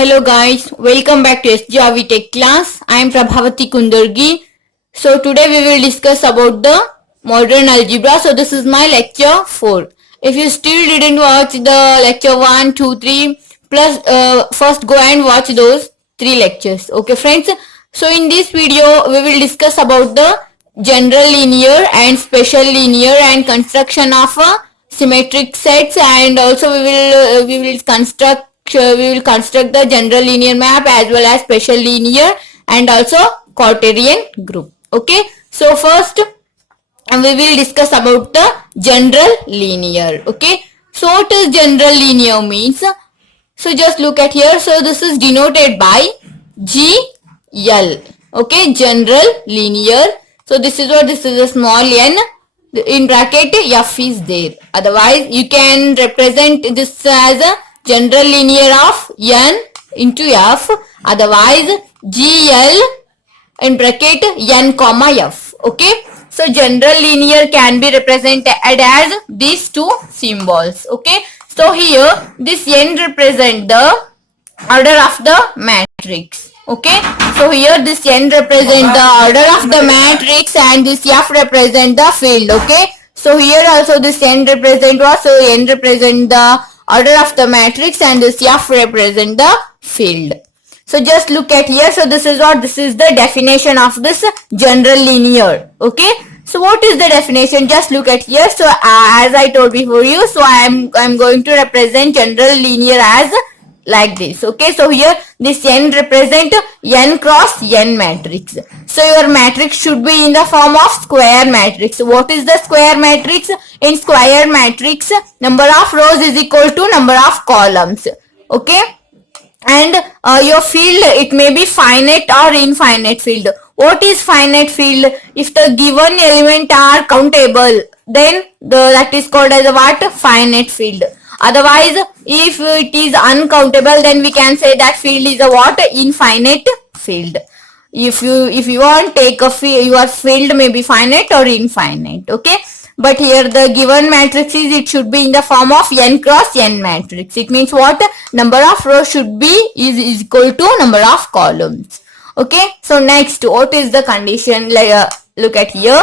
Hello guys, welcome back to SJRV Tech class. I am Prabhavati Kundargi. So today we will discuss about the modern algebra. So this is my lecture 4. If you still didn't watch the lecture 1, 2, 3, plus first go and watch those 3 lectures. Okay friends. So in this video we will discuss about the general linear and special linear and construction of symmetric sets, and also we will construct the general linear map as well as special linear and also quaternion group. Okay, so first we will discuss about the general linear. Okay, so what is general linear means? So just look at here. So this is denoted by GL. Okay, general linear. So this is a small n, in bracket f is there. Otherwise you can represent this as a general linear of n into f. Otherwise GL in bracket n comma f. Okay, so general linear can be represented as these two symbols. Okay, so here this n represent the order of the matrix. Okay, so here this n represent the order of the matrix and this f represent the field. Okay, so here also this n represent what? So n represent the order of the matrix and this f represent the field. So just look at here. So this is the definition of this general linear. Okay, so what is the definition? Just look at here. So as I told before you, so I'm going to represent general linear as like this. Okay, so here this n represent n cross n matrix. So your matrix should be in the form of square matrix. What is the square matrix? In square matrix, number of rows is equal to number of columns. Okay, and your field, it may be finite or infinite field. What is finite field? If the given element are countable, then that is called as a what? Finite field. Otherwise, if it is uncountable, then we can say that field is a what? Infinite field. If you want, take a field, your field may be finite or infinite. Okay, but here the given matrix is, it should be in the form of n cross n matrix. It means what? Number of rows should be is equal to number of columns. Okay, so next, what is the condition? Look at here.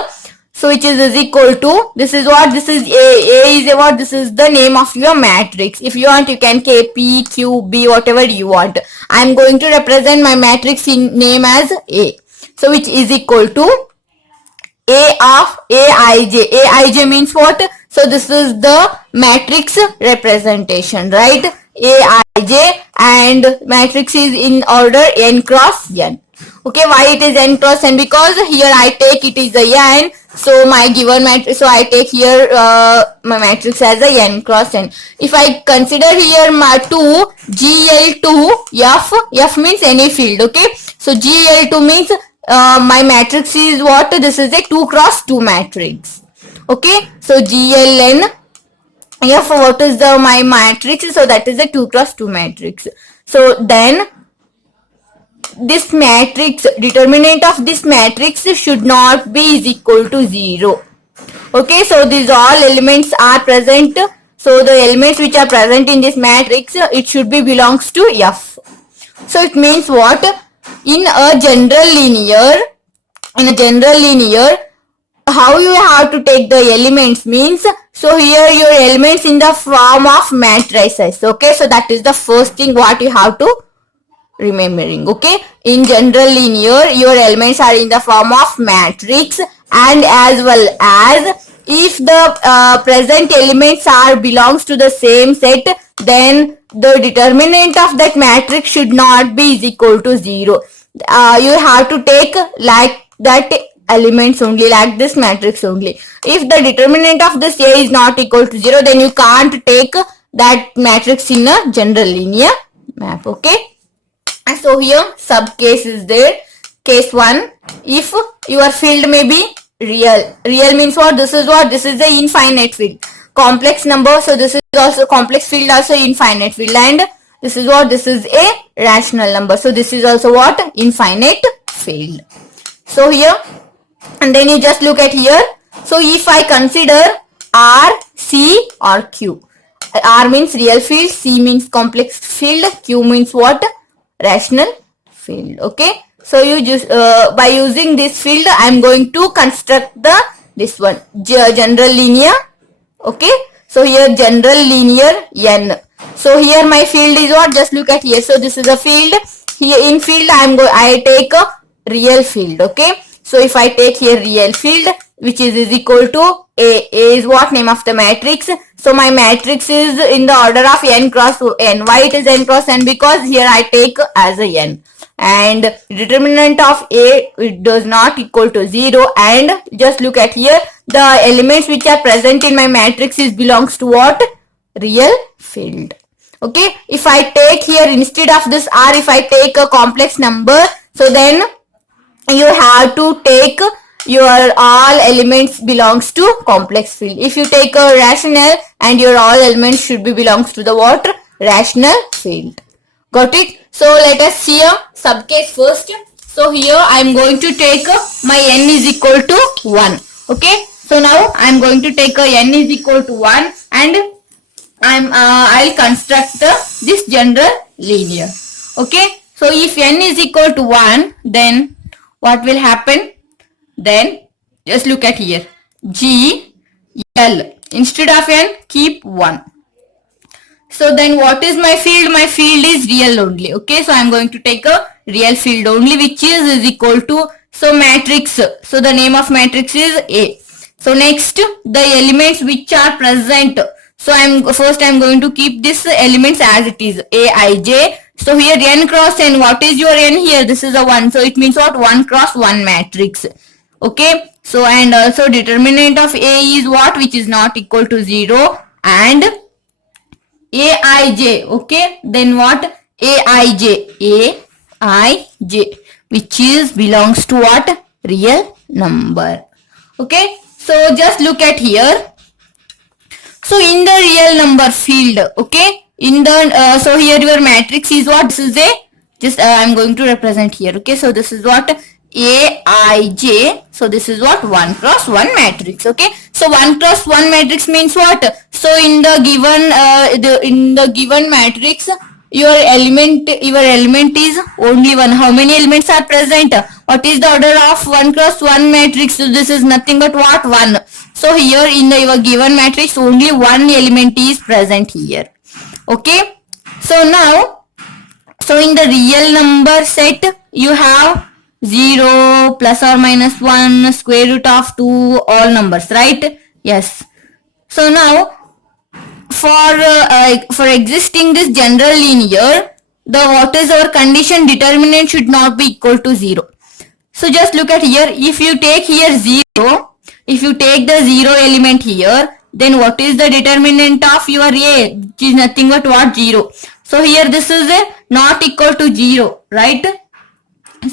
So which is equal to, this is what? This is A is a what? This is the name of your matrix. If you want, you can K, P, Q, B, whatever you want. I am going to represent my matrix in name as A. So which is equal to A of Aij. Aij means what? So this is the matrix representation, right? Aij, and matrix is in order n cross n. Okay, why it is n cross n? Because here I take it is a n. So my given matrix, so I take here my matrix as a n cross n. If I consider here my 2, GL2, F means any field. Okay, so GL2 means my matrix is what? This is a 2 cross 2 matrix. Okay, so GLN F, what is the my matrix? So that is a 2 cross 2 matrix. So then this matrix, determinant of this matrix should not be is equal to 0. Okay, so these all elements are present. So the elements which are present in this matrix, it should be belongs to F. So it means what? In a general linear, how you have to take the elements means, so here your elements in the form of matrices. Okay, so that is the first thing what you have to remembering. Okay, in general linear, your elements are in the form of matrix, and as well as if the present elements are belongs to the same set, then the determinant of that matrix should not be is equal to 0. You have to take like that elements only, like this matrix only. If the determinant of this A is not equal to 0, then you can't take that matrix in a general linear map. Okay, and so here sub case is there. Case 1, if your field may be real. Real means what? This is what? This is the infinite field. Complex number, so this is also complex field, also infinite field, and this is what? This is a rational number. So this is also what? Infinite field. So here, and then you just look at here. So if I consider R, C or Q, R means real field, C means complex field, Q means what? rational field. Okay, so you just by using this field I am going to construct the this one general linear. Okay, so here general linear n. So here my field is what? Just look at here. So this is a field. Here in field I take a real field. Okay, so if I take here real field, which is equal to A. A is what? Name of the matrix. So my matrix is in the order of n cross n. Why it is n cross n? Because here I take as a n, and determinant of A, it does not equal to 0. And just look at here, the elements which are present in my matrix is belongs to what? Real field. Okay, if I take here instead of this R, if I take a complex number, so then you have to take your all elements belongs to complex field. If you take a rational, and your all elements should be belongs to the what? Rational field. Got it? So let us see a subcase first. So here I am going to take my n is equal to 1. Okay, so now I am going to take a n is equal to 1, and I'll construct this general linear. Okay, so if n is equal to 1, then what will happen? Then just look at here, G L, instead of n keep 1. So then what is my field? My field is real only. Okay, so I am going to take a real field only, which is equal to, so matrix. So the name of matrix is A. So next, the elements which are present. So I am going to keep this elements as it is, A, I, J. So here n cross n, what is your n here? This is a 1. So it means what? 1 cross 1 matrix. Okay, so and also determinant of A is what? Which is not equal to 0, and Aij. Okay, then what? Aij, Aij, which is belongs to what? Real number. Okay, so just look at here. So in the real number field, okay, in the so here your matrix is what? This is a, just I am going to represent here. Okay, so this is what? Aij. So this is what? 1 cross 1 matrix. Okay, so 1 cross 1 matrix means what? So in the given matrix, your element is only 1. How many elements are present? What is the order of 1 cross 1 matrix? So this is nothing but what? 1. So here in your given matrix, only 1 element is present here. Okay, so now, so in the real number set, you have 0, plus or minus 1, square root of 2, all numbers, right? Yes. So now, for existing this general linear, the what is our condition? Determinant should not be equal to 0. So just look at here, if you take here 0, if you take the 0 element here, then what is the determinant of your A? Which is nothing but what? 0. So here this is a not equal to 0, right?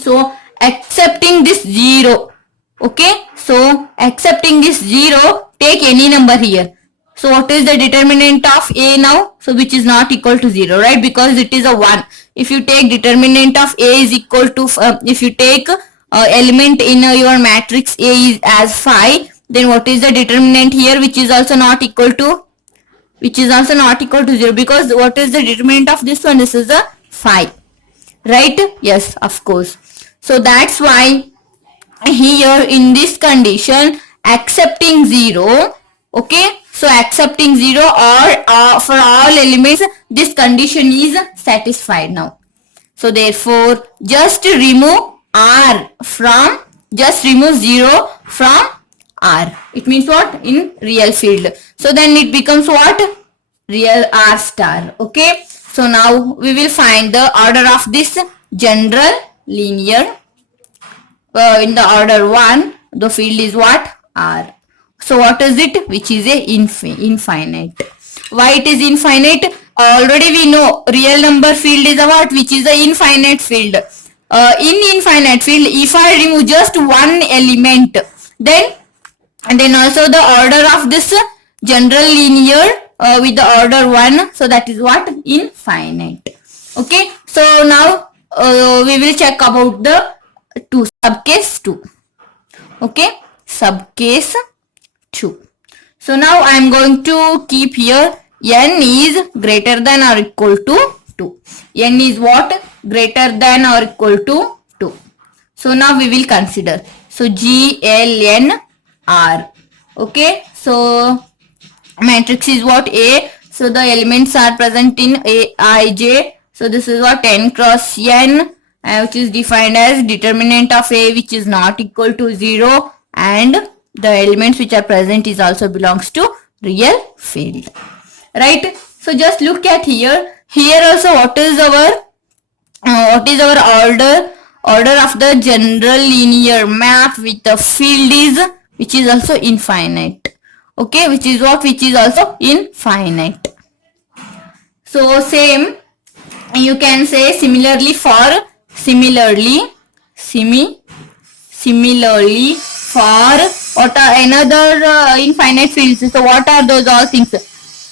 So accepting this 0, okay, so accepting this 0, take any number here. So what is the determinant of A now? So which is not equal to 0, right? Because it is a 1. If you take determinant of A is equal to, if you take element in your matrix A is as 5, then what is the determinant here? Which is also not equal to, 0, because what is the determinant of this one? This is a 5, right? Yes, of course. So that's why here in this condition, accepting 0, okay, so accepting 0 or for all elements, this condition is satisfied now. So therefore, just remove R from, just remove 0 from R. It means what? In real field. So then it becomes what? Real R star. Okay. So now we will find the order of this general linear. In the order 1, the field is what? R. So what is it? Which is a infinite. Why it is infinite? Already we know real number field is a what? Which is a infinite field. In infinite field, if I remove just one element, then also the order of this general linear with the order 1, so that is what? Infinite. Okay, so now we will check about the subcase 2. Okay, subcase 2. So now I am going to keep here n is greater than or equal to 2. N is what? Greater than or equal to 2. So now we will consider. So GLNR. Okay. So matrix is what? A. So the elements are present in Aij. So this is what? N cross N, which is defined as determinant of A which is not equal to 0, and the elements which are present is also belongs to real field. Right? So just look at here. Here also what is our order of the general linear map with the field is which is also infinite. Okay, which is what? Which is also infinite. So same you can say similarly for what are another infinite fields. So what are those all things?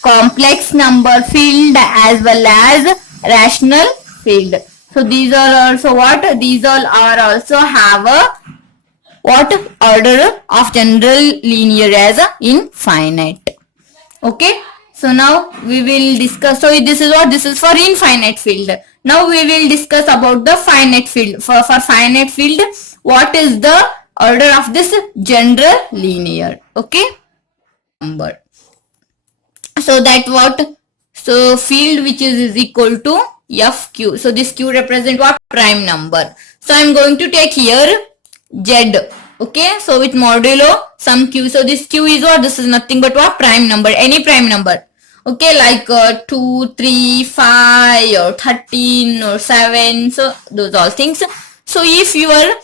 Complex number field as well as rational field. So these are also what? These all are also have a what? Order of general linear as a infinite. Okay. So now we will discuss. So this is what? This is for infinite field. Now we will discuss about the finite field. For finite field, what is the order of this general linear? Okay. Number. So that what? So field which is equal to FQ. So this Q represent what? Prime number. So I am going to take here Z. Okay. So with modulo some Q. So this Q is what? This is nothing but what? Prime number. Any prime number. Okay, like 2, 3, 5 or 13 or 7. So those all things. So if your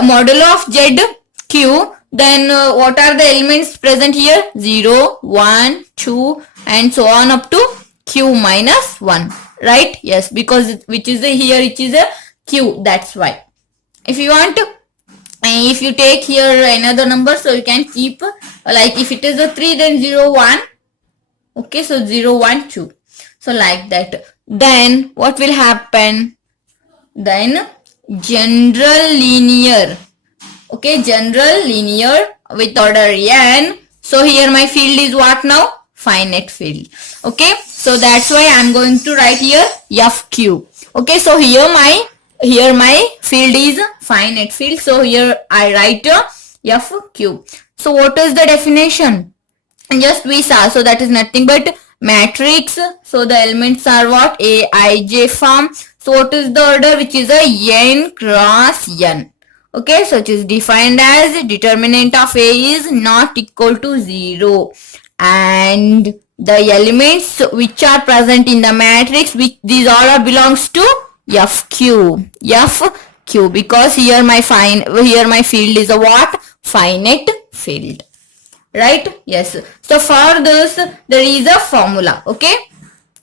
modulo of Z Q, then what are the elements present here? 0, 1, 2 and so on up to Q minus 1. Right? Yes, because which is here it is a Q. That's why. If you want to, if you take here another number, so you can keep like if it is a 3, then 0, 1. Okay, so 0, 1, 2. So like that. Then what will happen? Then general linear. Okay, general linear with order N. So here my field is what now? Finite field. Okay, so that's why I'm going to write here FQ. Okay, so here my field is finite field. So here I write FQ. So what is the definition? Just we saw. So that is nothing but matrix. So the elements are what? Aij form. So what is the order? Which is a N cross N. Okay, so it is defined as determinant of A is not equal to 0, and the elements which are present in the matrix, which these all are belongs to FQ. FQ, because here my field is a what? Finite field. Right? Yes. So for this there is a formula. Okay,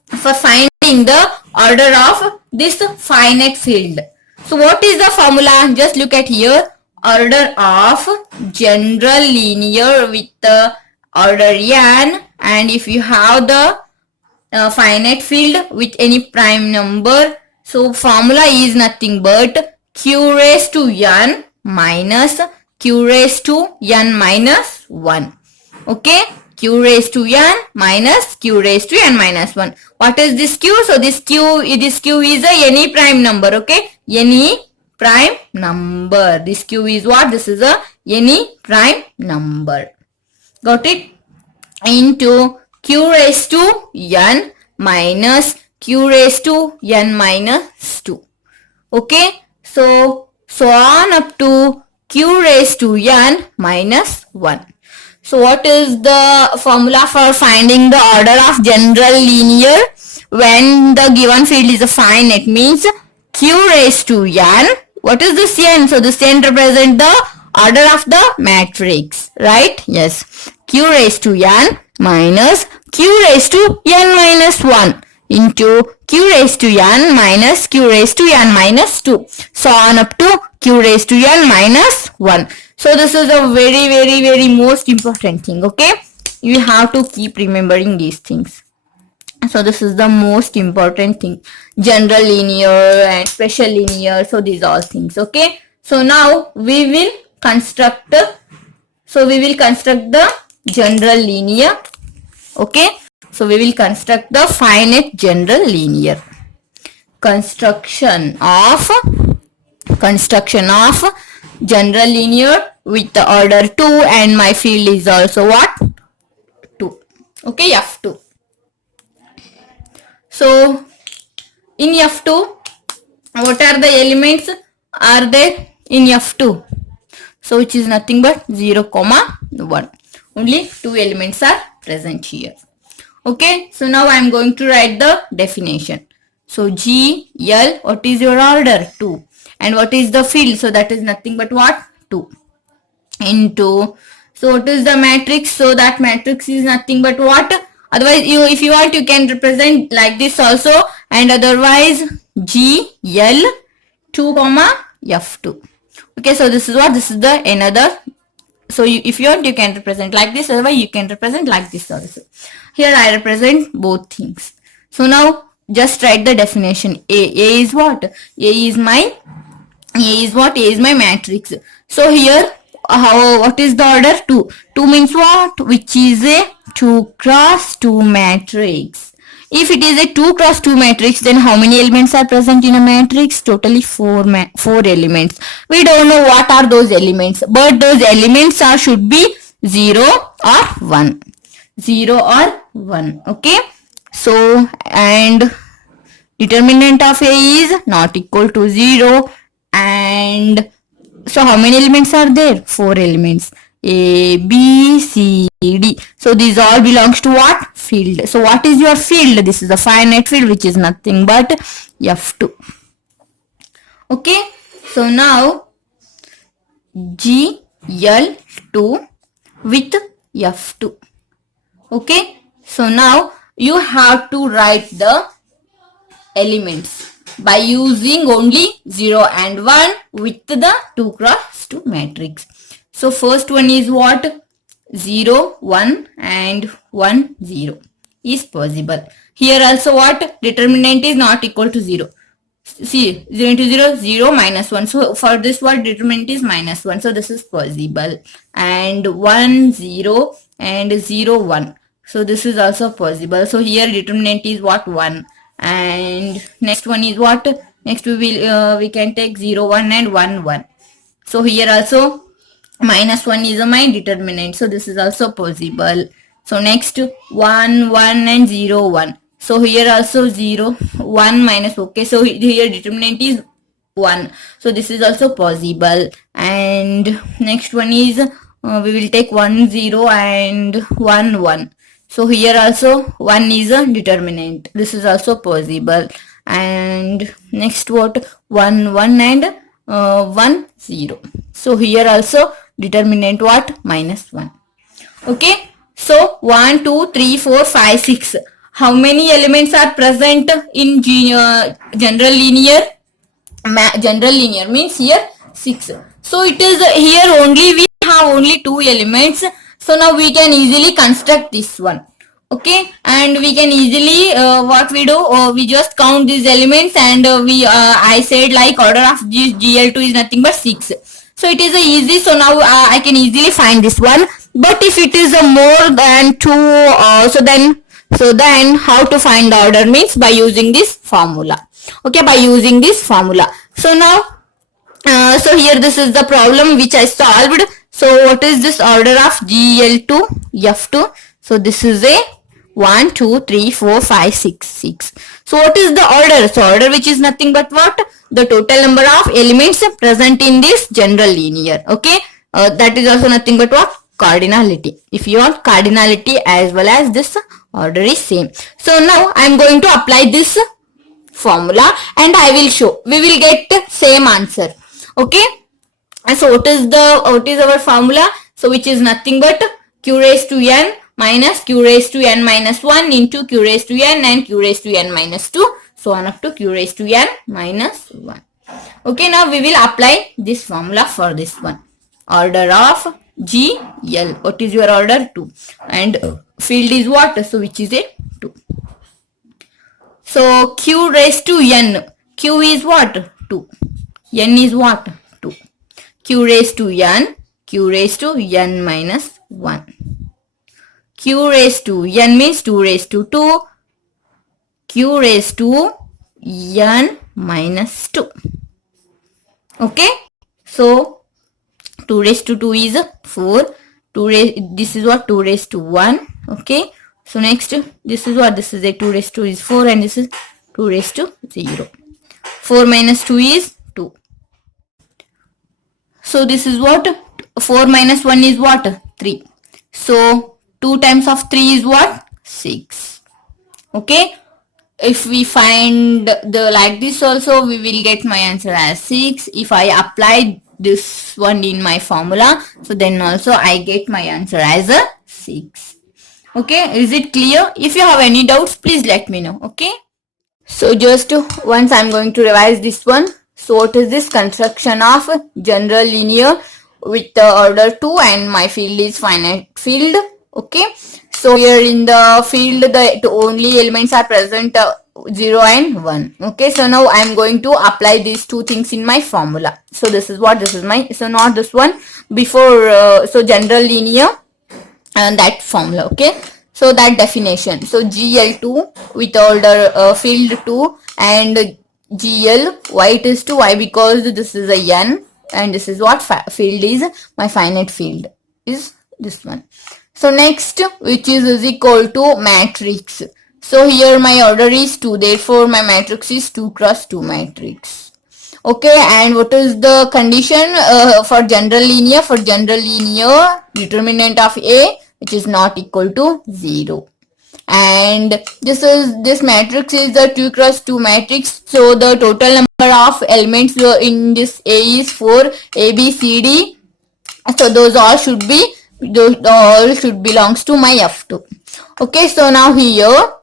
for finding the order of this finite field. So what is the formula? Just look at here. Order of general linear with the order N, and if you have the finite field with any prime number, so formula is nothing but Q raised to N minus Q raised to N minus 1. Okay, Q raised to N minus Q raised to N minus 1. What is this Q? So this Q is a any prime number. Okay, any prime number. This Q is what? This is a any prime number. Got it? Into Q raised to N minus Q raised to N minus 2. Okay, so on up to Q raised to N minus 1. So what is the formula for finding the order of general linear when the given field is a finite? Means Q raised to N. What is this N? So this N represents the order of the matrix. Right? Yes. Q raised to N minus Q raised to N minus 1 into Q raised to N minus Q raised to N minus 2. So on up to Q raised to N minus 1. So this is a very most important thing. Okay, you have to keep remembering these things. So this is the most important thing. General linear and special linear. So these all things. Okay, so now we will construct the general linear. Okay, So we will construct the finite general linear. Construction of general linear with the order 2, and my field is also what? 2. Okay, F2. So in F2, what are the elements are there in F2? So which is nothing but 0, 1. Only 2 elements are present here. Okay, so now I am going to write the definition. So G, L, what is your order? 2. And what is the field? So that is nothing but what? 2. Into, so what is the matrix? So that matrix is nothing but what? Otherwise, if you want, you can represent like this also. And otherwise, G, L, 2, F2. Okay, so this is what? This is the another. So if you want, you can represent like this. Otherwise, you can represent like this also. Here I represent both things. So now just write the definition. A is what? A is my matrix. So here, what is the order? 2. 2 means what? Which is a 2 cross 2 matrix. If it is a 2 cross 2 matrix, then how many elements are present in a matrix? Totally 4 elements. We don't know what are those elements, but those elements should be 0 or 1. 0 or 1. Okay. So, and determinant of A is not equal to 0. And so how many elements are there? 4 elements. A, B, C, D. So these all belongs to what? Field. So what is your field? This is a finite field, which is nothing but F2. Okay. So now G, L, 2 with F2. Okay. So now you have to write the elements by using only 0 and 1 with the 2 cross 2 matrix. So first one is what? 0, 1 and 1, 0 is possible. Here also what? Determinant is not equal to 0. See, 0 into 0, 0 minus 1. So for this what? Determinant is minus 1. So this is possible. And 1, 0 and 0, 1. So this is also possible. So here determinant is what? 1. And next one is what? Next we can take 0, 1 and 1, 1. So here also minus 1 is my determinant. So this is also possible. So next 1, 1 and 0, 1. So here also 0, 1 minus. Okay. So here determinant is 1. So this is also possible. And next one is we will take 1, 0 and 1, 1. So here also 1 is a determinant. This is also possible. And next what? 1, 1 and 1, 0. So here also determinant what? Minus 1. Okay. So 1, 2, 3, 4, 5, 6. How many elements are present in general linear? General linear means here 6. So it is here only we have only 2 elements. So now we can easily construct this one. Okay, and we can easily what we do, we just count these elements, and I said like order of GL2 is nothing but 6. So it is easy. So now I can easily find this one. But if it is more than 2, so then how to find the order means by using this formula. Okay, by using this formula. So now so here this is the problem which I solved. So what is this order of GL2 F2? So this is a 1, 2, 3, 4, 5, 6, 6. So what is the order? So order which is nothing but what? The total number of elements present in this general linear. Okay. That is also nothing but what? Cardinality. If you want cardinality as well as this order is same. So now I am going to apply this formula and I will show. We will get same answer. Okay. And so what is our formula? So which is nothing but q raised to n minus q raised to n minus 1 into q raised to n and q raised to n minus 2, so on up to q raised to n minus 1. Okay, now we will apply this formula for this one. Order of GL. What is your order? 2. And field is what? So which is a 2. So q raised to n. Q is what? 2. N is what? 2. Q raised to n. Q raised to n minus 1. q raised to n means 2 raised to 2, q raised to n minus 2. Okay, so 2 raised to 2 is 4. This is what 2 raised to 1. Okay, so next this is what, this is a 2 raised to is 4 and this is 2 raised to 0. 4 minus 2 is 2. So this is what, 4 minus 1 is what, 3. So 2 times of 3 is what, 6. Okay, if we find the like this also, we will get my answer as 6. If I apply this one in my formula, so then also I get my answer as a 6. Okay, is it clear? If you have any doubts, please let me know. Okay, so just once I'm going to revise this one. So what is this? Construction of general linear with the order 2 and my field is finite field. Okay, so here in the field the only elements are present 0 and 1. Okay, so now I'm going to apply these two things in my formula. So this is what, this is my, so not this one, before so general linear and that formula. Okay, so that definition, so GL2 with order field 2 and GL, why it is 2? Why? Because this is a n and this is what field is, my finite field is this one. So next, which is equal to matrix. So here my order is 2, therefore my matrix is 2 cross 2 matrix. Okay, and what is the condition for general linear? For general linear, determinant of A which is not equal to 0. And this matrix is the 2 cross 2 matrix. So the total number of elements in this A is 4, A, B, C, D. So those all should be, those all should belongs to my F2. Okay, so now here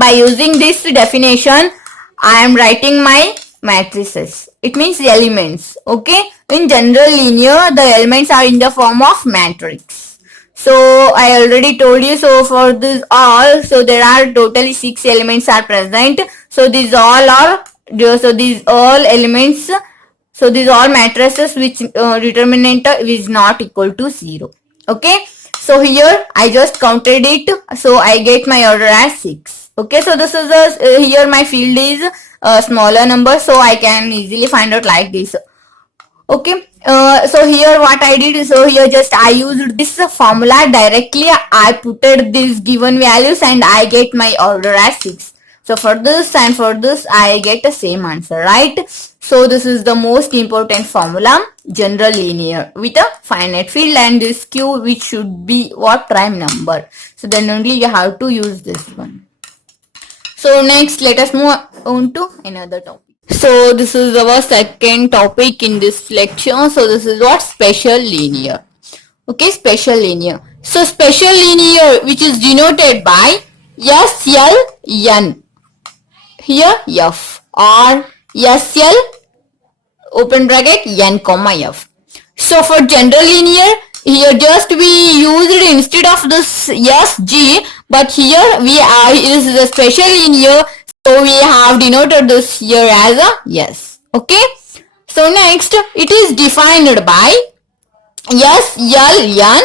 by using this definition, I am writing my matrices. It means the elements. Okay, in general linear, the elements are in the form of matrix. So I already told you, so for this all, so there are totally 6 elements are present. So these all are, so these all elements, so these all matrices which determinant is not equal to 0. Okay, so here I just counted it, so I get my order as 6. Okay, so this is a, here my field is a smaller number, so I can easily find out like this. Okay, so here what I did is, so here just I used this formula directly. I putted these given values and I get my order as 6. So for this and for this I get the same answer, right? So this is the most important formula, general linear with a finite field and this Q which should be what, prime number. So then only you have to use this one. So next let us move on to another topic. So this is our second topic in this lecture. So this is what, special linear. Okay, special linear. So special linear which is denoted by SLN. Here F or SL open bracket n comma F. So for general linear, here just we used it instead of this SG, but here we are, this is a special linear. So we have denoted this here as a yes. Okay. So next it is defined by SLN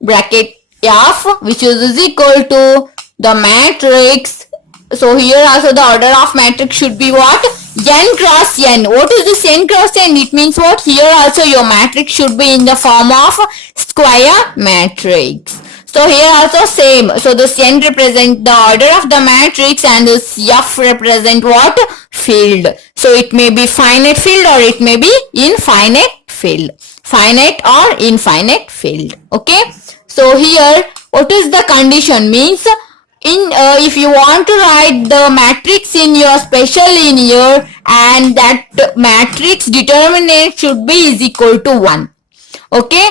bracket F which is equal to the matrix. So here also the order of matrix should be what? N cross N. What is this N cross N? It means what? Here also your matrix should be in the form of square matrix. So here also same. So this N represent the order of the matrix and this F represent what? Field. So it may be finite field or it may be infinite field. Finite or infinite field. Okay. So here what is the condition? Means if you want to write the matrix in your special linear and that matrix determinant should be is equal to 1. Okay.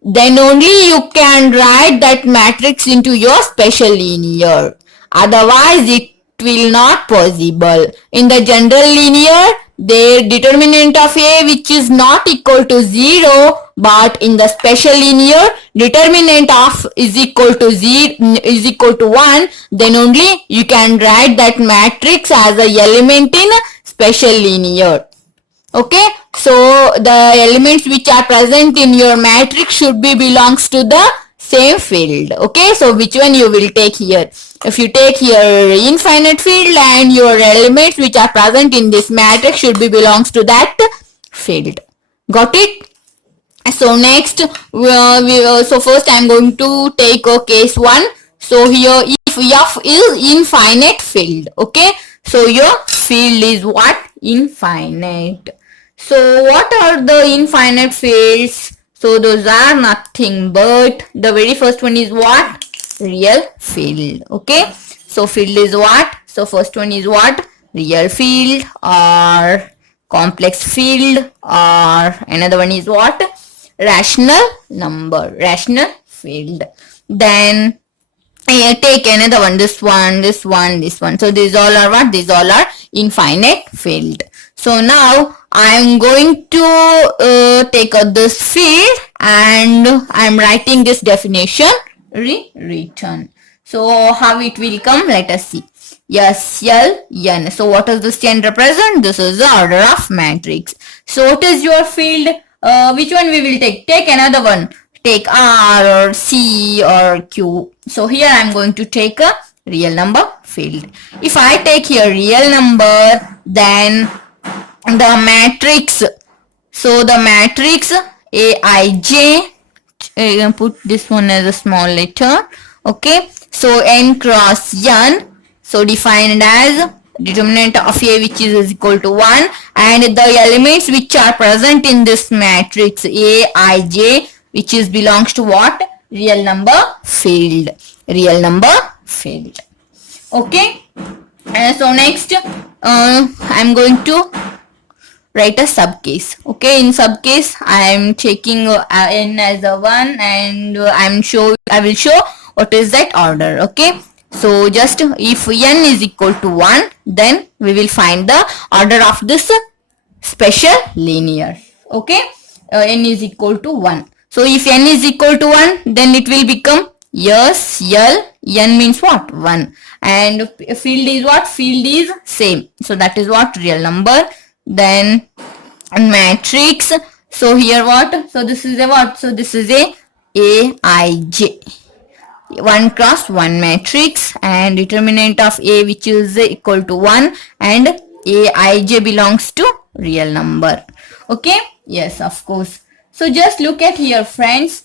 Then only you can write that matrix into your special linear. Otherwise, it will not possible. In the general linear, the determinant of A which is not equal to 0, but in the special linear, determinant of is equal to 1, then only you can write that matrix as a element in special linear. Okay, so the elements which are present in your matrix should be belongs to the same field. Okay, so which one you will take here? If you take here infinite field, and your elements which are present in this matrix should be belongs to that field. Got it? So next, so first I am going to take a case 1. So here, if f is infinite field, okay, so your field is what? Infinite. So what are the infinite fields? So those are nothing but, the very first one is what? Real field. Okay, so field is what? So first one is what? Real field, or complex field, or another one is what? Rational number, rational field. Then take another one, this one, this one, this one. So these all are what? These all are infinite field. So now I am going to take this field, and I am writing this definition rewritten. So how it will come? Let us see. S, L, N. So what does this N represent? This is the order of matrix. So what is your field? Which one we will take? Take another one. Take R or C or Q. So here I am going to take a real number field. If I take here real number, then the matrix. So the matrix Aij, you can put this one as a small letter. Okay. So N cross N. So defined as determinant of A which is equal to 1, and the elements which are present in this matrix Aij, which is belongs to what? Real number field. Real number field. Okay. So next, I am going to write a subcase. Okay, in subcase I am taking n as a 1, and I will show what is that order. Okay. So just if n is equal to 1, then we will find the order of this special linear. Okay, n is equal to 1. So if n is equal to 1, then it will become S, L, n means what? 1. And field is what? Field is same. So that is what? Real number. Then matrix. So here what? So this is a what? So this is a Aij. 1 cross 1 matrix, and determinant of A which is equal to 1, and Aij belongs to real number. Okay, yes, of course. So just look at here, friends.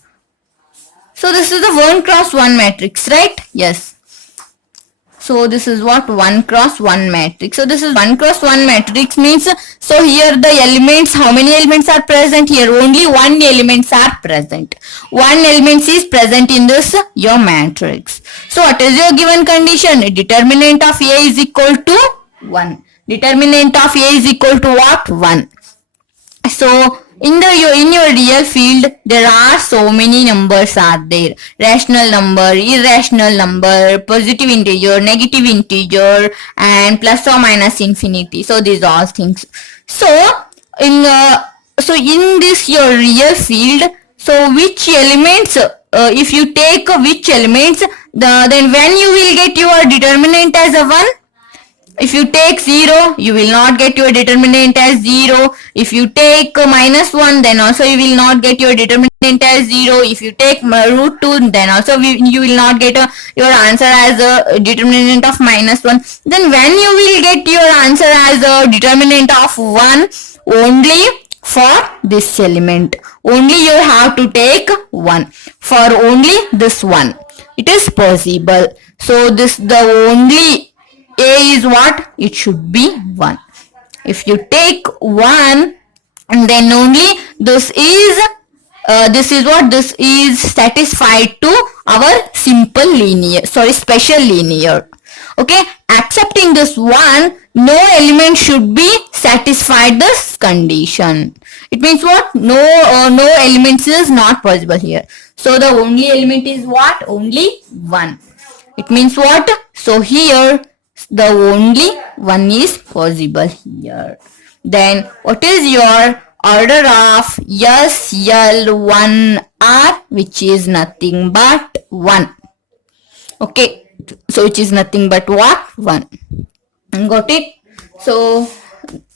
So this is the 1 cross 1 matrix, right? Yes. So this is what? 1 cross 1 matrix. So this is 1 cross 1 matrix means, so here the elements, how many elements are present here? Only 1 elements are present. 1 element is present in this your matrix. So what is your given condition? Determinant of A is equal to 1. Determinant of A is equal to what? 1. So in your real field, there are so many numbers are there. Rational number, irrational number, positive integer, negative integer, and plus or minus infinity. So these all things. So in this your real field, so which elements, if you take which elements, then when you will get your determinant as a 1? If you take 0, you will not get your determinant as 0. If you take minus 1, then also you will not get your determinant as 0. If you take root 2, then also you will not get your answer as a determinant of minus 1. Then when you will get your answer as a determinant of 1? Only for this element. Only you have to take 1. For only this one. It is possible. So this the only A is what? It should be 1. If you take 1, and then only this is what? This is satisfied to our simple linear, special linear. Okay, accepting this 1, no element should be satisfied this condition. It means what? No elements is not possible here. So the only element is what? Only 1. It means what? So here the only 1 is possible here. Then what is your order of S, L, 1, R, which is nothing but 1. Okay, so which is nothing but what? 1. Got it? So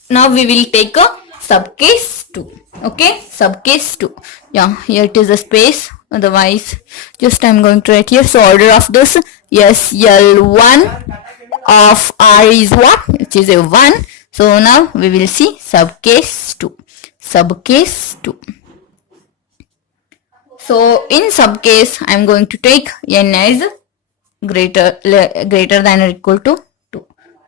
now we will take a subcase 2. Okay, subcase 2. Yeah, here it is a space. otherwise just I'm going to write here. So order of this SL1 of R is what? Which is a 1. So now we will see subcase 2. Subcase 2. So in subcase I am going to take n as greater than or equal to 2.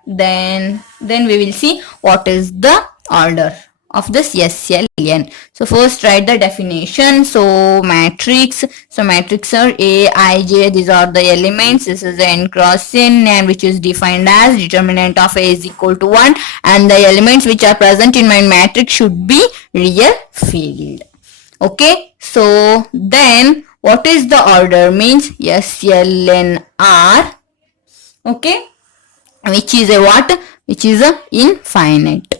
Then we will see what is the order of this SLN. So first write the definition. So matrix. So matrix are A, I, J. These are the elements. This is the n cross n, and which is defined as determinant of A is equal to 1, and the elements which are present in my matrix should be real field. Okay. So then what is the order? Means SLNR. Okay. Which is a what? Which is a infinite.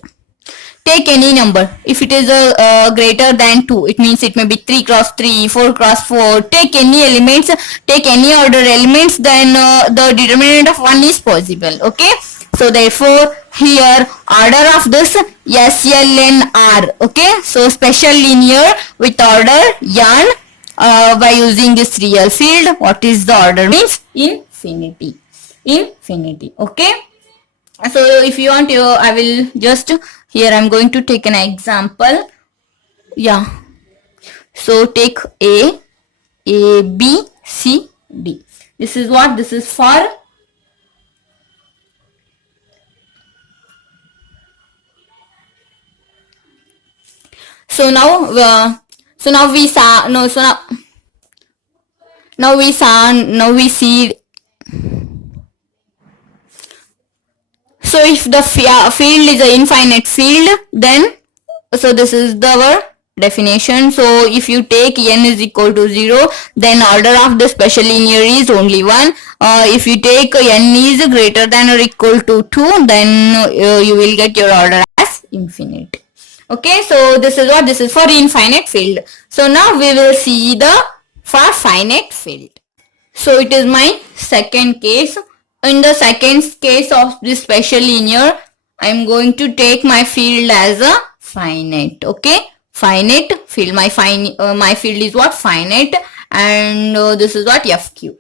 Take any number. If it is a greater than 2, it means it may be 3 cross 3, 4 cross 4. Take any elements, take any order elements, then the determinant of 1 is possible. Okay. So therefore here order of this SLNR. Okay. So special linear with order n by using this real field. What is the order? Means infinity. Infinity. Okay. So if you want, I will just here I'm going to take an example. Yeah. So take A, B, C, D. This is what? This is for so now we saw no so now we see. So if the field is an infinite field, then so this is our definition. So if you take n is equal to 0, then order of the special linear is only 1. If you take n is greater than or equal to 2, then you will get your order as infinite. Okay, so this is what? This is for infinite field. So now we will see the for finite field. So it is my second case. In the second case of this special linear, I am going to take my field as a finite. Okay, finite field. My field is what? Finite, and this is what? FQ.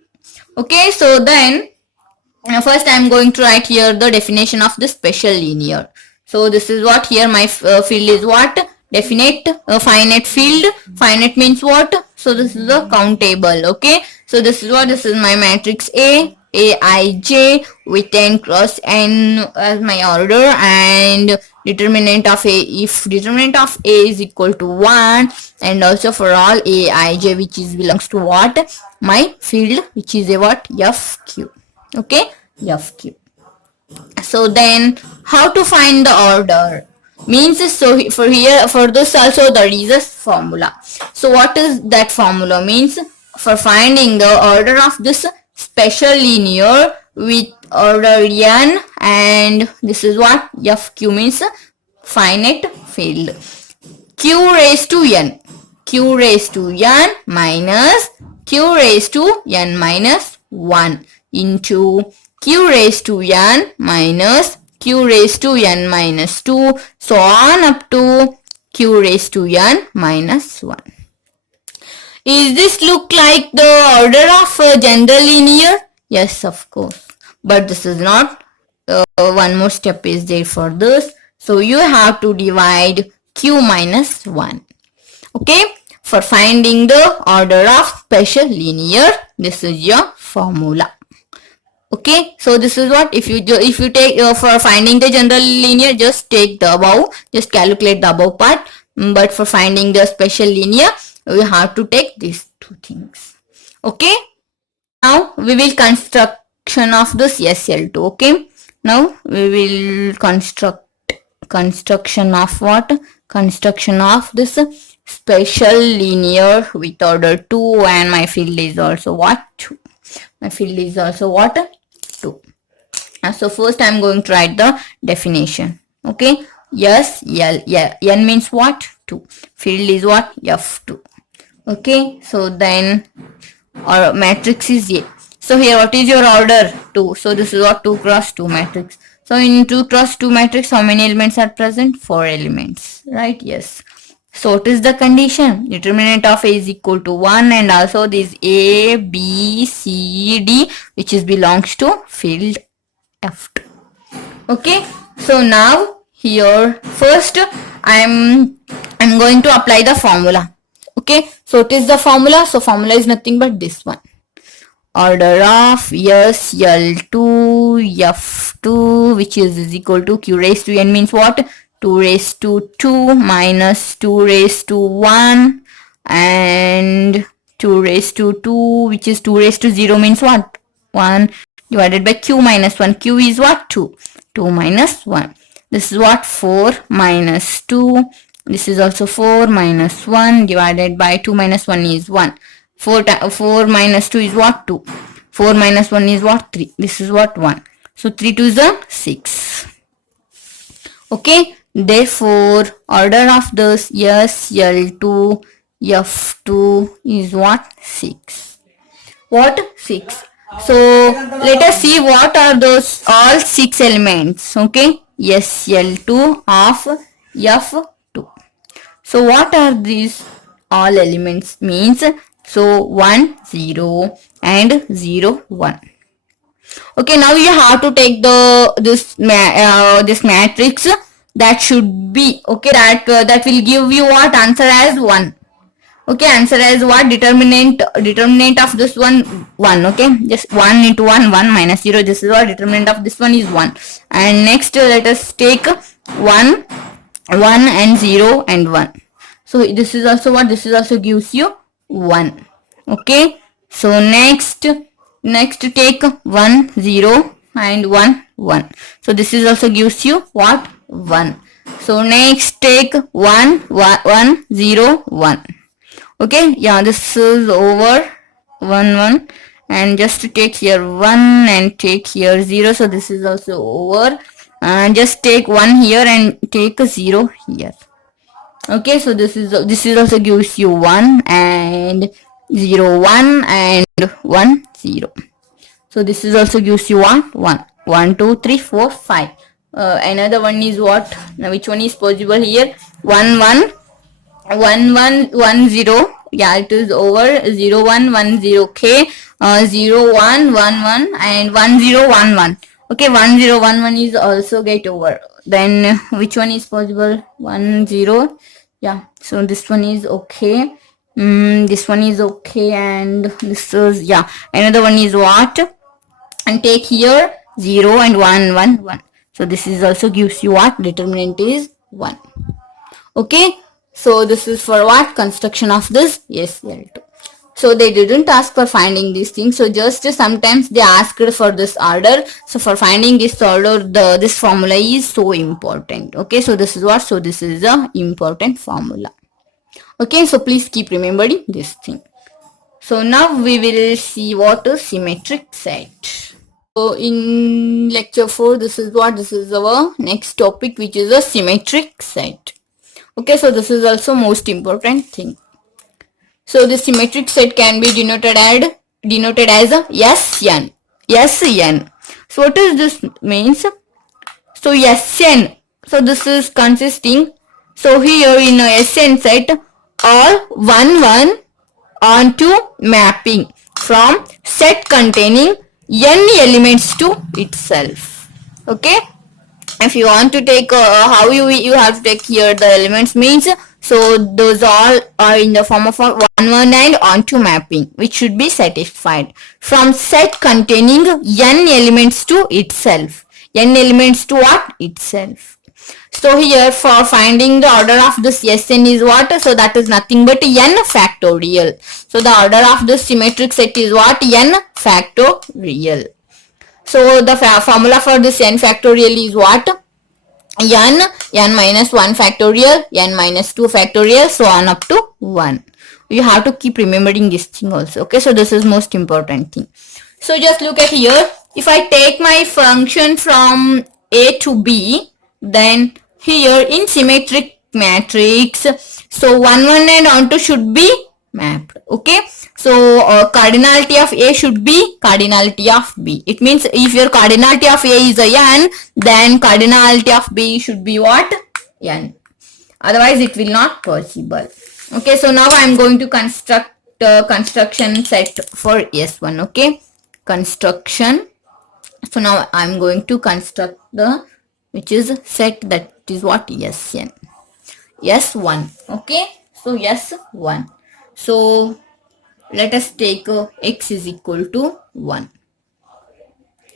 Okay, so then first I am going to write here the definition of the special linear. So this is what? Here my field is what? Definite finite field. Finite means what? So this is the countable. Okay, so this is what? This is my matrix A, Aij with n cross n as my order, and determinant of A, if determinant of A is equal to 1, and also for all Aij which is belongs to what? My field, which is a what? FQ. Okay, FQ. So then how to find the order? Means so for here, for this also there is a formula. So what is that formula? Means for finding the order of this special linear with order n, and this is what? FQ means finite field. Q raised to n. Q raised to n minus Q raised to n minus 1 into Q raised to n minus Q raised to n minus 2, so on up to Q raised to n minus 1. Is this look like the order of a general linear? Yes, of course. But this is not. One more step is there for this. So you have to divide Q minus 1. Okay. For finding the order of special linear, this is your formula. Okay. So this is what? If you take for finding the general linear, just take the above. Just calculate the above part. But for finding the special linear, we have to take these two things. Okay. Now we will construction of this SL2. Okay. Now we will construction of what? Construction of this special linear with order 2, and my field is also what? 2. My field is also what? 2. So first I am going to write the definition. Okay. Yes, L, yeah. N means what? 2. Field is what? F2. Okay, so then our matrix is A. So here what is your order? 2. So this is what? 2 cross 2 matrix. So in 2 cross 2 matrix, how many elements are present? 4 elements, right? Yes. So what is the condition? Determinant of A is equal to 1 and also this A, B, C, D which is belongs to field F2. Okay, so now here first I'm going to apply the formula. Okay, so what is the formula? So formula is nothing but this one. Order of SL2 F2 which is equal to Q raised to N means what? 2 raised to 2 minus 2 raised to 1 and 2 raised to 2 which is 2 raised to 0 means what? 1 divided by Q minus 1. Q is what? 2. 2 minus 1. This is what? 4 minus 2. This is also 4 minus 1 divided by 2 minus 1 is 1. 4 minus 2 is what? 2. 4 minus 1 is what? 3. This is what? 1. So 3 2 is a 6. Okay. Therefore, order of this SL2 F2 is what? 6. What? 6. So let us see what are those all 6 elements. Okay. SL2 of F2. So what are these all elements? Means so 1 0 and 0 1. Okay, now you have to take this matrix that should be okay, that will give you what? Answer as 1. Okay, answer as what? Determinant of this one 1. Okay, just 1 into 1 1 minus 0. This is what determinant of this one is 1. And next let us take 1 1 and 0 and 1. So this is also what? This is also gives you 1. Okay, so next take 1 0 and 1 1. So this is also gives you what? 1. So next take 1 1 0 1. Okay, yeah, this is over 1 1 and just take here 1 and take here 0. So this is also over and just take 1 here and take a 0 here. Okay, so this is also gives you 1 and 0 1 and 1 0. So this is also gives you 1 1 1 2 3 4 5. Another one is what? Now which one is possible here? 1 1 1 1 1 0. Yeah, it is over 0 1 1 0. Okay, 0 1 1 1 and 1 0 1 1. Okay, 1 0 1 1 is also get over. Then which one is possible? 1 0. Yeah, so this one is okay. This one is okay and this is, yeah, another one is what? And take here 0 and 1 1 1. So this is also gives you what? Determinant is 1. Okay, so this is for what? Construction of this SL2. So they didn't ask for finding these things. So just sometimes they asked for this order. So for finding this order, this formula is so important. Okay, so this is what? So this is a important formula. Okay, so please keep remembering this thing. So now we will see what is symmetric set. So in lecture 4, this is our next topic, which is a symmetric set. Okay, so this is also most important thing. So the symmetric set can be denoted as a SN. SN. So what does this means? So SN. So this is consisting. So here in a SN set, all 1 1 onto mapping from set containing n elements to itself. Okay. If you want to take how you have to take here the elements means, so those all are in the form of a 1 1 and onto mapping, which should be satisfied from set containing n elements to itself. N elements to what? Itself. So here for finding the order of this Sn is what? So that is nothing but n factorial. So the order of this symmetric set is what? N factorial. So the formula for this n factorial is what? n minus 1 factorial, n minus 2 factorial, so on up to 1. You have to keep remembering this thing also. Okay, so this is most important thing. So just look at here. If I take my function from A to B, then here in symmetric matrix, so 1 1 and onto should be mapped. Okay, so cardinality of A should be cardinality of B. It means if your cardinality of A is a n, then cardinality of B should be what? N. Otherwise it will not possible. Okay, so now I am going to construct construction set for S1. Okay, construction. So now I am going to construct the which is set, that is what, Sn. S1. Okay, so S1. So let us take x is equal to 1.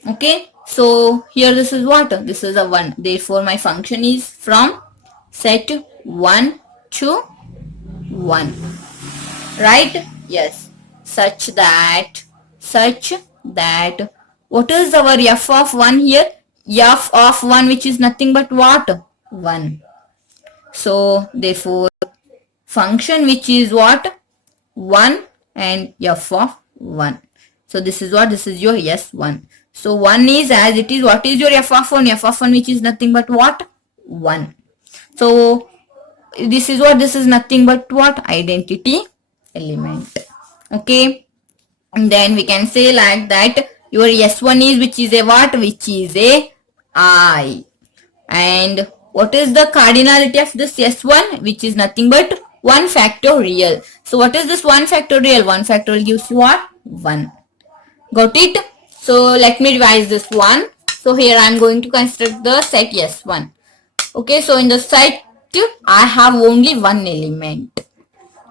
Okay, so here this is what, this is a 1, therefore my function is from set 1 to 1, right? Yes, such that what is our f of 1 here? F of 1, which is nothing but what, 1. So therefore function which is what, 1 and f of 1. So this is what, this is your S1. So 1 is as it is. What is your f of 1? F of 1 which is nothing but what, 1. So this is what, this is nothing but what, identity element. Okay, and then we can say like that your S1 is which is a what, which is a I. And what is the cardinality of this S1? Which is nothing but 1 factorial. So what is this 1 factorial? 1 factorial gives you what, 1. Got it? So let me revise this one. So here I am going to construct the set S1. Okay, so in the set I have only one element.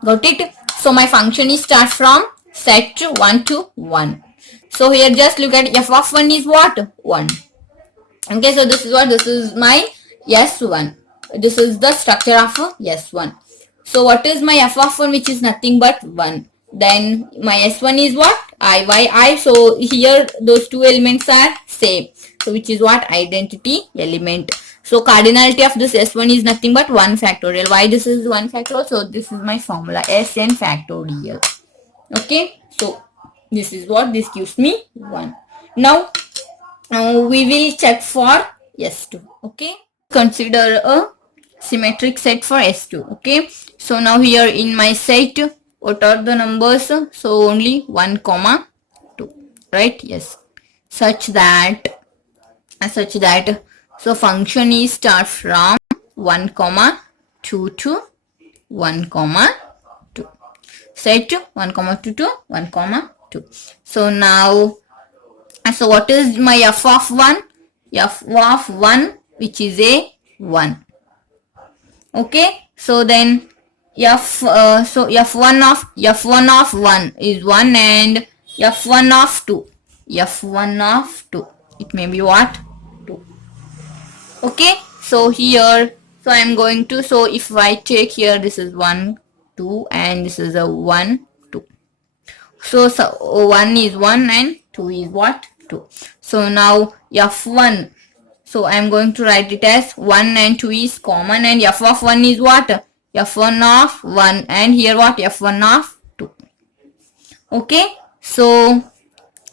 Got it? So my function is start from set 1 to 1. So here just look at f of 1 is what, 1. Okay, so this is what, this is my S1. This is the structure of S1. So what is my f of 1, which is nothing but 1. Then my S1 is what, I. So here those two elements are same. So which is what, identity element. So cardinality of this S1 is nothing but 1 factorial. Why this is 1 factorial? So this is my formula, Sn factorial. Okay, so this is what, this gives me 1. Now we will check for S2. Okay, consider a symmetric set for S2. Okay, so now here in my set, what are the numbers? So only 1 comma 2, right? Yes, such that so function is start from 1 comma 2 to 1 comma 2, set 1 comma 2 to 1 comma 2. So now, so what is my f of 1? F of 1 which is a 1. Okay, so then so f1 of 1 is 1 and f1 of 2, it may be what, 2. Okay, so here, so I am going to, so if I take here, this is 1 2 and this is a 1 2. So 1 is 1 and 2 is what, 2. So now f1, so I am going to write it as 1 and 2 is common, and f of 1 is what, f1 of 1, and here what, f1 of 2. Okay, so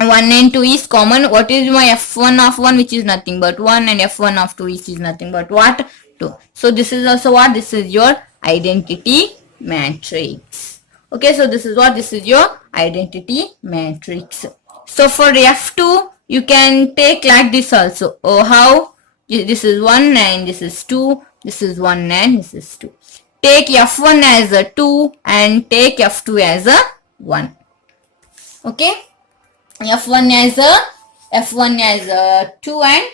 1 and 2 is common. What is my f1 of 1, which is nothing but 1, and f1 of 2 which is nothing but what, 2. So this is also what, this is your identity matrix. Okay, so this is what, this is your identity matrix. So for f2 you can take like this also. Oh, how? This is 1 and this is 2, this is 1 and this is 2. Take f1 as a 2 and take f2 as a 1. Okay, f1 as a 2 and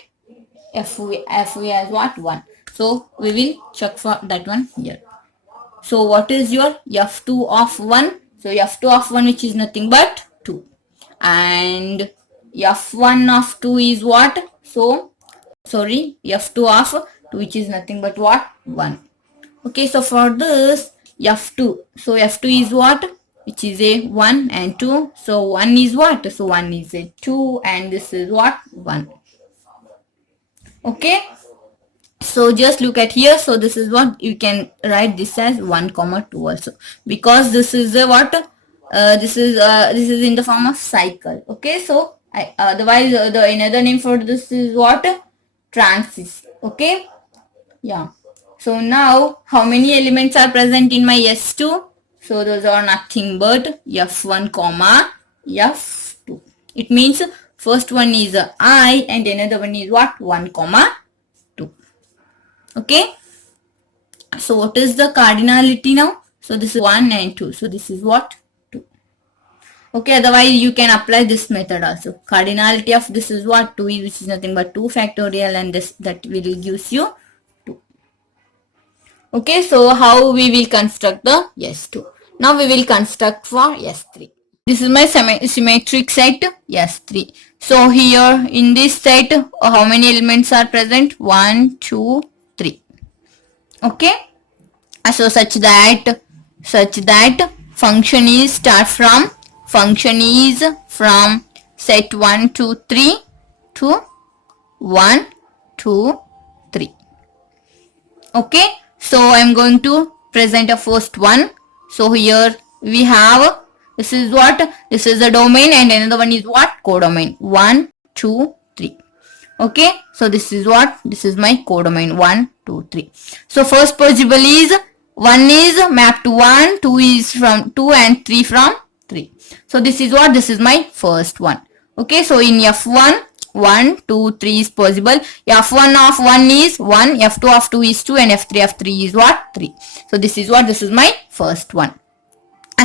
f2 as what, 1. So we will check for that one here. So what is your f2 of 1? So f2 of 1 which is nothing but 2, and f1 of 2 is what? So sorry, f2 of 2 which is nothing but what, 1. Okay, so for this f2, so f2 is what, which is a 1 and 2. So 1 is what, so 1 is a 2 and this is what, 1. Okay, so just look at here. So this is what, you can write this as 1 comma 2 also, because this is a what, this is in the form of cycle. Okay, so otherwise the another name for this is what, transist. Okay, yeah. So now how many elements are present in my S2? So those are nothing but f1 comma f2. It means first one is I and another one is what, 1 comma 2. Okay, So what is the cardinality now? So this is 1 and 2. So this is what? 2. Okay, otherwise you can apply this method also. Cardinality of this is what? 2, which is nothing but 2 factorial, and this that will gives you 2. Okay, so how we will construct the S2? Now we will construct for S3. This is my symmetric set S3. So here in this set, how many elements are present? 1, 2, 3. Okay. So such that function is from set 1 to 3 to 1 to 3. Okay, so I'm going to present a first one. So here we have, this is what? This is the domain, and another one is what? Codomain. 1, 2, 3. Okay, so this is what? This is my codomain. 1, 2, 3. So first possible is 1 is mapped to 1, 2 is from 2, and 3 from 3. So this is what? This is my first one. Okay, so in F1, 1, 2, 3 is possible. F1 of 1 is 1, F2 of 2 is 2, and F3 of 3 is what? 3. So this is what? This is my first one.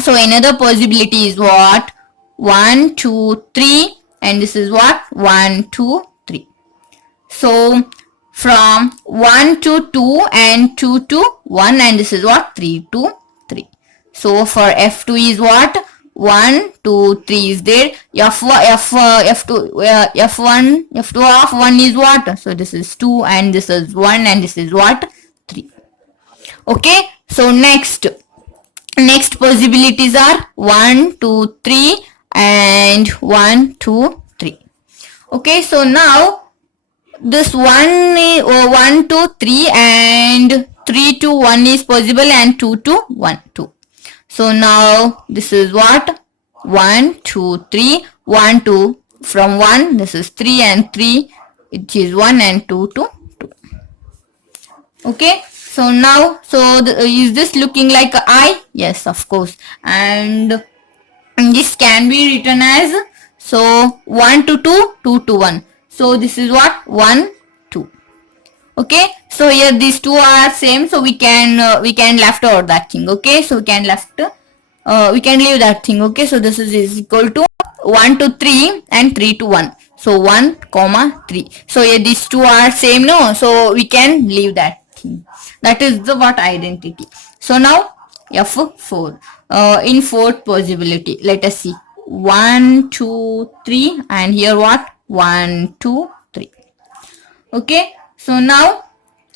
So another possibility is what? 1, 2, 3, and this is what? 1, 2, 3. So from 1 to 2 and 2 to 1, and this is what? 3 to 3. So for F2 is what? 1, 2, 3 is there. F2 of 1 is what? So this is 2, and this is 1, and this is what? 3. Okay, so next possibilities are 1, 2, 3 and 1, 2, 3. Okay, so now this 1 to 3 and 3 to 1 is possible, and 2 to 1, 2. So now this is what? 1, 2, 3, 1, 2 from 1, this is 3, and 3, it is 1, and 2 to 2. Okay, so now, is this looking like a I? Yes, of course. And this can be written as, so 1 to 2, 2 to 1. So this is what? 1, 2. Okay, so here these two are same, so we can left out that thing. Okay, so we can leave that thing. Okay, so this is equal to 1 to 3 and 3 to 1. So 1, 3. So here these two are same, no? So we can leave that thing. That is the what identity. So now F4. In fourth possibility, let us see. 1, 2, 3, and here what? 1, 2, 3. Okay, so now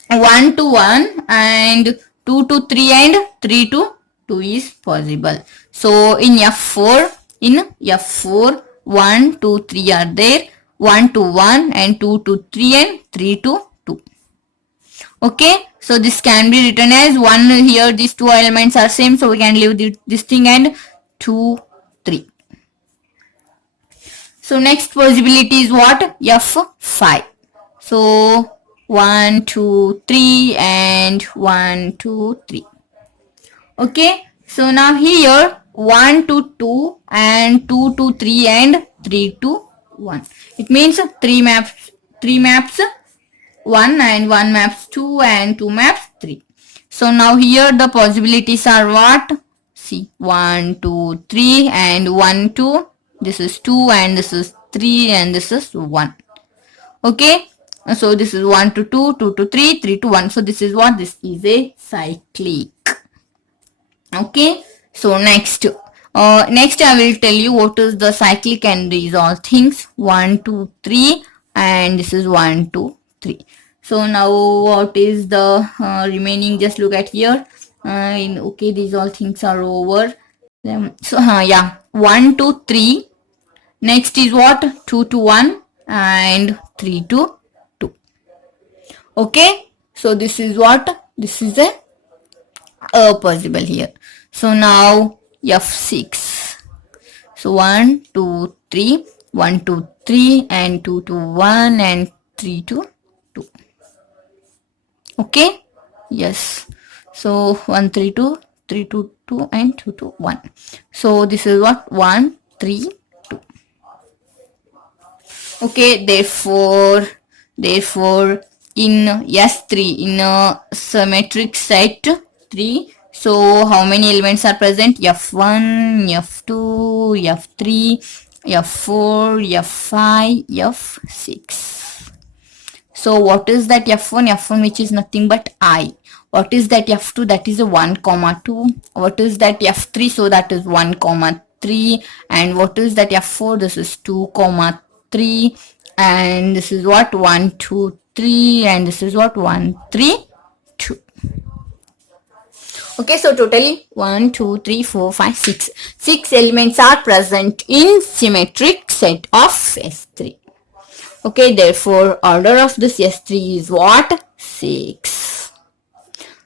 1 to 1 and 2 to 3 and 3 to 2 is possible. So in F4, 1, 2, 3 are there. 1 to 1 and 2 to 3 and 3 to 2. Okay, so this can be written as 1 here. These two elements are same, so we can leave this thing, and 2, 3. So next possibility is what? F5. So 1, 2, 3 and 1, 2, 3. Okay, so now here 1 to 2 and 2 to 3 and 3 to 1. It means 3 maps 1 and 1 maps 2 and 2 maps 3. So now here the possibilities are what? See, 1, 2, 3 and 1, 2. This is 2 and this is 3 and this is 1. Okay, so this is 1 to 2, 2 to 3, 3 to 1. So this is what? This is a cyclic. Okay, so next I will tell you what is the cyclic and these all things. 1, 2, 3 and this is 1, 2, 3. So now what is the remaining? Just look at here. Okay, these all things are over. So yeah, 1 to 3. Next is what? 2 to 1 and 3 to 2. Okay, so this is what? This is a possible here. So now F6. So 1, 2, 3, 1, 2, 3 and 2 to 1 and 3 to 2. Okay, yes. So 1, 3, 2, 3 to 2 and 2 to 1. So this is what? 1, 3, 2. Okay, therefore in S3 in a symmetric set 3. So how many elements are present? F1, F2, F3, F4, F5, F6. So what is that F1? F1 which is nothing but I. What is that F2? That is a 1 comma 2. What is that F3? So that is 1 comma 3. And what is that F4? This is 2 comma 3. And this is what? 1, 2, 3. And this is what? 1, 3, 2. Okay, so totally 1, 2, 3, 4, 5, 6. 6 elements are present in symmetric set of S3. Okay, therefore order of this S3 is what? 6.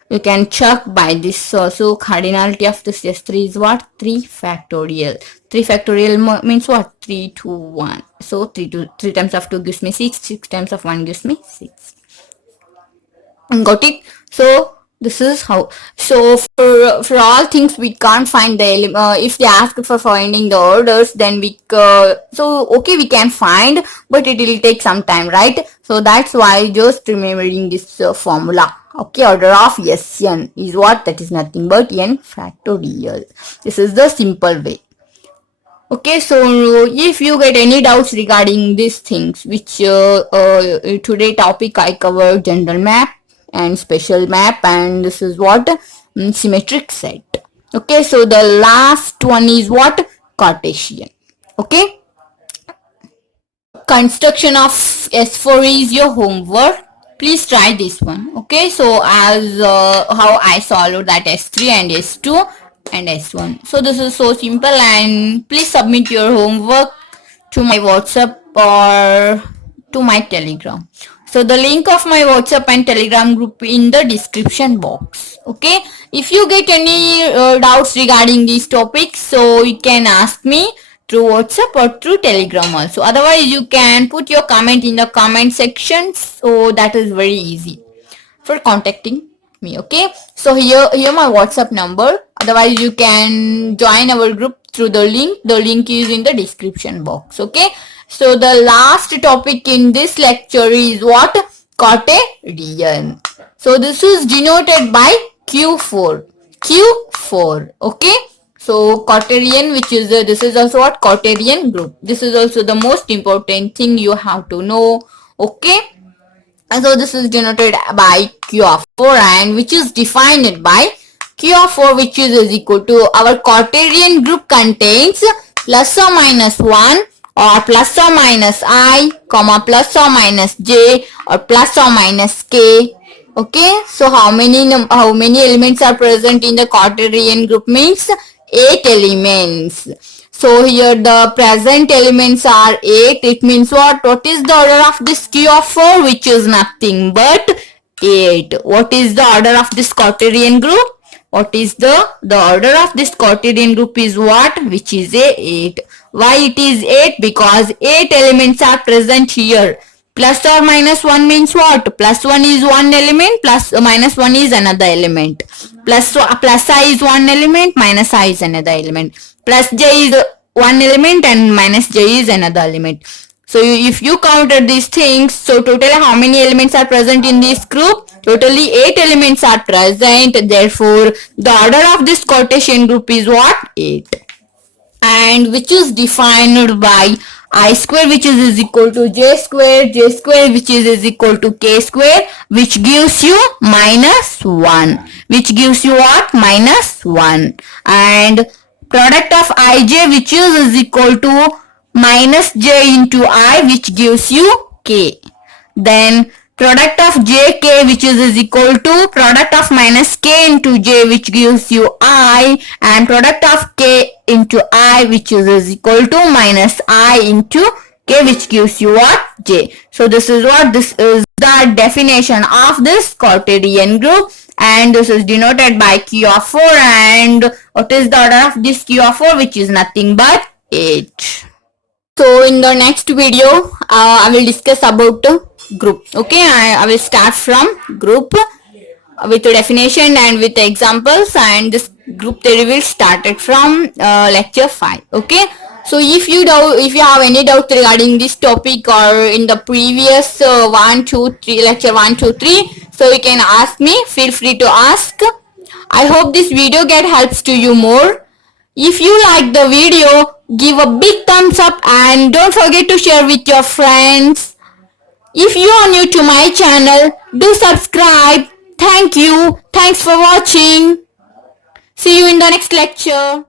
You can check by this also. Cardinality of this S3 is what? 3 factorial. 3 factorial means what? 3, 2, 1. So 3 times of 2 gives me 6. 6 times of 1 gives me 6. Got it? So this is how. So for all things we can't find the if they ask for finding the orders, then we so okay, we can find, but it will take some time, right? So that's why just remembering this formula. Okay, order of Sn is what? That is nothing but n factorial. This is the simple way. Okay, so if you get any doubts regarding these things, which today topic I covered general map and special map, and this is what? Symmetric set. Okay, so the last one is what? Cartesian. Okay, construction of S4 is your homework. Please try this one. Okay, so as how I solved that S3 and S2 and S1. So this is so simple, and please submit your homework to my WhatsApp or to my Telegram. So the link of my WhatsApp and Telegram group in the description box. Okay, if you get any doubts regarding these topics, so you can ask me through WhatsApp or through Telegram also. Otherwise, you can put your comment in the comment section. So that is very easy for contacting me. Okay, so here my WhatsApp number. Otherwise, you can join our group through the link. The link is in the description box. Okay, so the last topic in this lecture is what? Quaternion. So this is denoted by Q4. Q4. Okay. So quaternion, which is this is also what? Quaternion group. This is also the most important thing you have to know. Okay. And so this is denoted by Q of 4, and which is defined by Q of 4, which is equal to our quaternion group contains plus or minus 1 or plus or minus I, comma plus or minus j or plus or minus k. Okay, so how many elements are present in the quaternion group means 8 elements. So here the present elements are 8. It means what? What is the order of this Q of 4? Which is nothing but 8. What is the order of this quaternion group? What is the order of this quaternion group is what? Which is a 8. Why it is 8? Because 8 elements are present here. Plus or minus 1 means what? Plus 1 is one element, plus minus 1 is another element. Plus I is one element, minus I is another element. Plus j is one element and minus j is another element. So if you counted these things, so totally how many elements are present in this group? Totally 8 elements are present. Therefore, the order of this Cartesian group is what? 8. And which is defined by I square, which is equal to j square which is equal to k square, which gives you minus 1. Which gives you what? Minus 1. And product of ij, which is equal to minus j into I, which gives you k. Then product of jk, which is equal to product of minus k into j, which gives you I, and product of k into I, which is equal to minus I into k, which gives you what? J. So this is what? This is the definition of this quaternion group, and this is denoted by Q of 4. And what is the order of this Q of 4? Which is nothing but 8. So in the next video, I will discuss about group. Okay, I will start from group with definition and with examples, and this group theory will start from lecture 5. Okay, So if you have any doubt regarding this topic or in the previous 1, 2, 3 lecture 1, 2, 3, so you can ask me. Feel free to ask. I hope this video get helps to you more. If you like the video, give a big thumbs up and don't forget to share with your friends. If you are new to my channel, do subscribe. Thank you. Thanks for watching. See you in the next lecture.